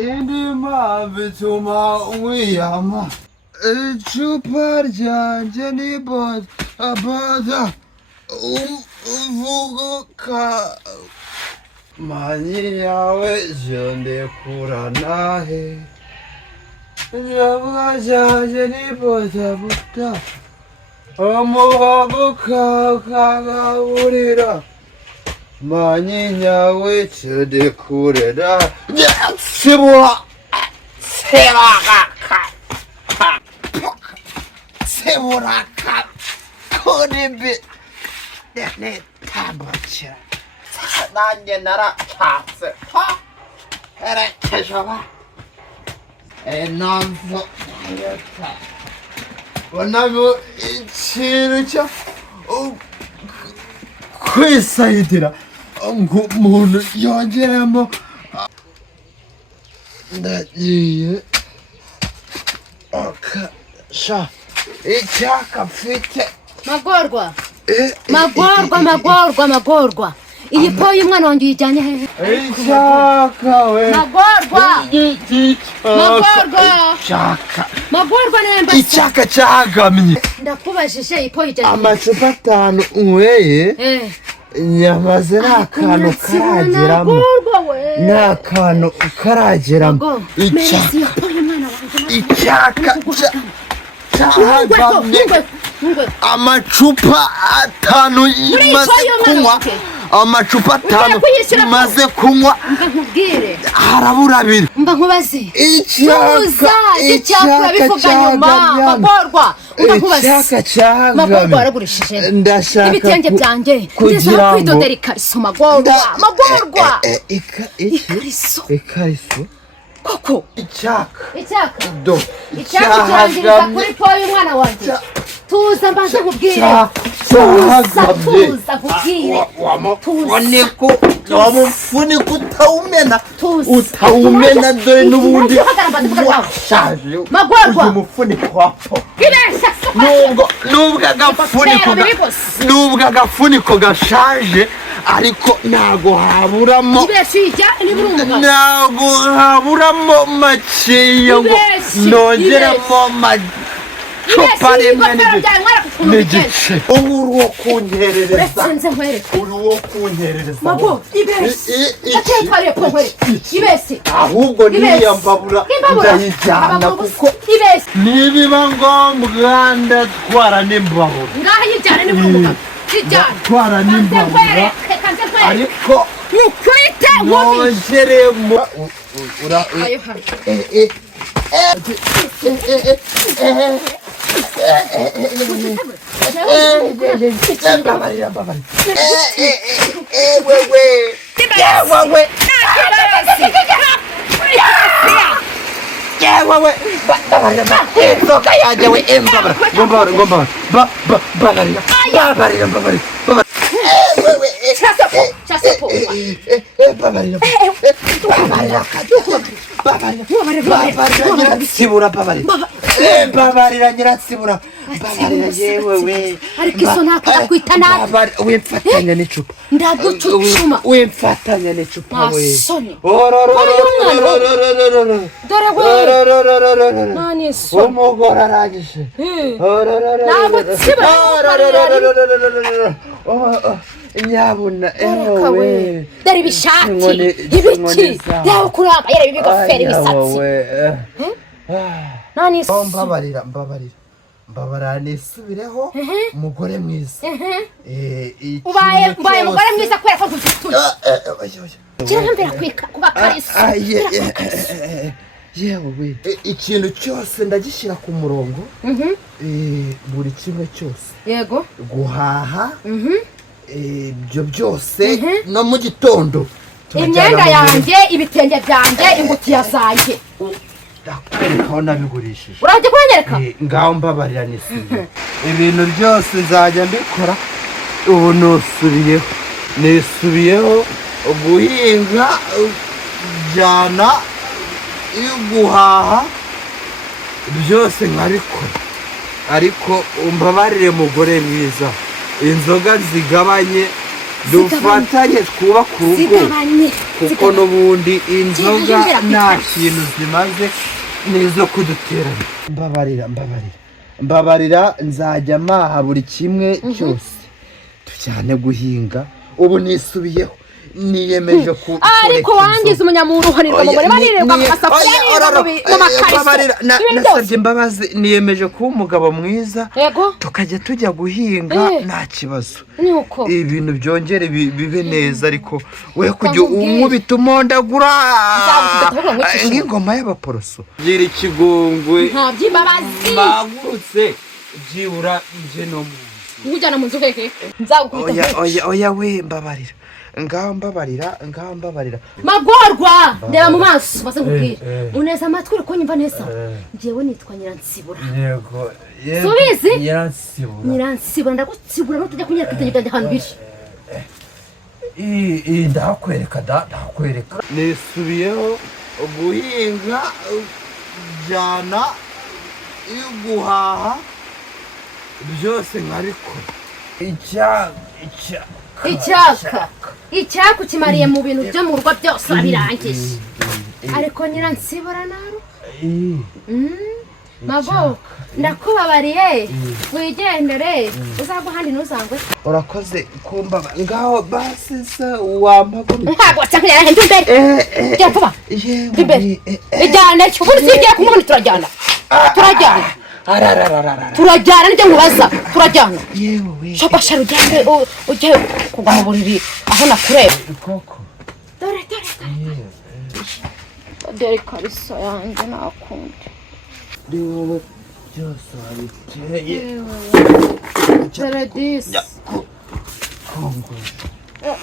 Indima bituma wiyama icupa ryanjye ni bada uvuguka manyi yawe jondekura nahe icupa ryanjye ni bada umuvuguka ukagaburira manyi yawe jondekura nahe Seburaka kuribi ne tabacha nanjye naracatse herekejaba nazo bonago ikintu cyo kwisayidira ngo umuntu yongeremo ndagiye sha icyaka mfite magorwa iyi po y'umwana wanjye uyijyanye hehe icyaka we magorwa nemba icyaka cyagamye ndakubajije iyi po yijyanye amacupa 5 unyweye nyamaze n'akantu karageramo icyaka cyagamye amacupa 5 imaze kunywa harabura abiri mba nkubaze icyaka cyagamye ndashaka ibitenge byanjye kugira ngo ikariso magorwa ikariso koko icyaka cyangiriza kuri po y'umwana wanjye tuza mbanze nkubwire tuza nkubwire wamufuniko utawumena dore n'ubundi washaje magorwa umufuniko wapo nubwo agafuniko gashaje ariko ntago haburamo makeya ngo nongeramo macupa rimwe n'igice uri uwo kunterereza ahubwo niya mbabura ndayijyana kuko nibiba ngombwa ndatwara n'imbabura ndatwara n'imbabura ariko nongeremo babarira nyiratsibura babarira yewe ariko iso nakada kwita nabi wimfatanya n'icupa ndagucucuma wimfatanya n'icupa we dore we nani so umugore aragije nyabuna ewe dore bishati ibiki yawe kuramba yere ibigoferi bisatsi nani so mbabarira nisubireho umugore mwiza ubaye umugore mwiza kwera ko gufituye kirambera kwika kuba karisa yewe ikintu cyose ndagishyira ku murongo buri kimwe cyose yego guhaha ibyo byose no mu gitondo imyenda yanjye ibitenge byanjye ingutiya zanjye ndakwereka nabigurishije urajya kunyereka ngaho mbabarira nisubiye ibintu byose nzajya mbikora ubu nisubiyeho guhinga jyana guhaha byose nkabikora ariko umbabarire mugore mwiza inzoga zigabanye dufatanye twubaka urugo kuko n'ubundi inzoga nta kintu zimaze nizo kuduteranya. Mbabarira nzajya maha buri kimwe cyose tujyane guhinga. Ubu nisubiyeho niyemeje ku ariko wangize umunyamuruhanirwa mu murima nirirwa mu masafuriya mu makariso. Nasabye imbabazi, niyemeje kuba umugabo mwiza tukajya tujya guhinga nta kibazo, ibintu byongere bibe neza. Ariko we kujya unkubita umondagura nk'ingoma y'abaporoso. Gira ikigongwe nta by'imbabazi bagurutse byibura nje no mu ujyana mu nzu hehe nzagukubita. Oya we mbabarira, ngaho mbabarira magorwa ndeba mu maso maze nkubwire uneza amatwi uri kunyumva neza. Njyewe nitwa Nyiransibura. Yego subizi Nyiransibura ndagutsibura no tujya kunyereka itegeko ahantu biri. Ndakwereka nisubiyeho guhinga jana guhaha byose nkabikora. Icyaka ukimariye mu bintu byo mu rugo byose urabirangije. Ariko Nyiransibura naro mago ndakubabariye wigendere uzagwa handi ntuzangwe. Urakoze kumbaba ngaho basi se wampagurira ntabwo cyangwa njye imbere jya vuba imbere ijyana cyuburi sigiye kumubona. turajyana nijye nkubaza turajyana. yewe shakashara ujye kugwa mu buriri aho nakureba koko. dore kariso yanjye nakunda Dewe byose wabiteye Paradise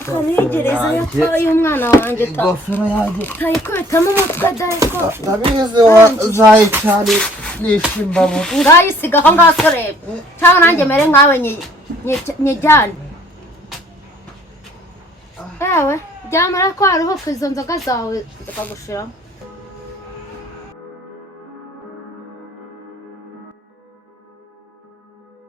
kamwegereza yatoye umwana wanjye ingofero yanjye tayikubitamo umutwe dariko ndabizi wazayicari nishimbamo ngayisiga aho ngaho soreba cyangwa nanjye mere nkawe nyijyane. Ewe byamara ko hariho izo nzoga zawe zikagushiramo.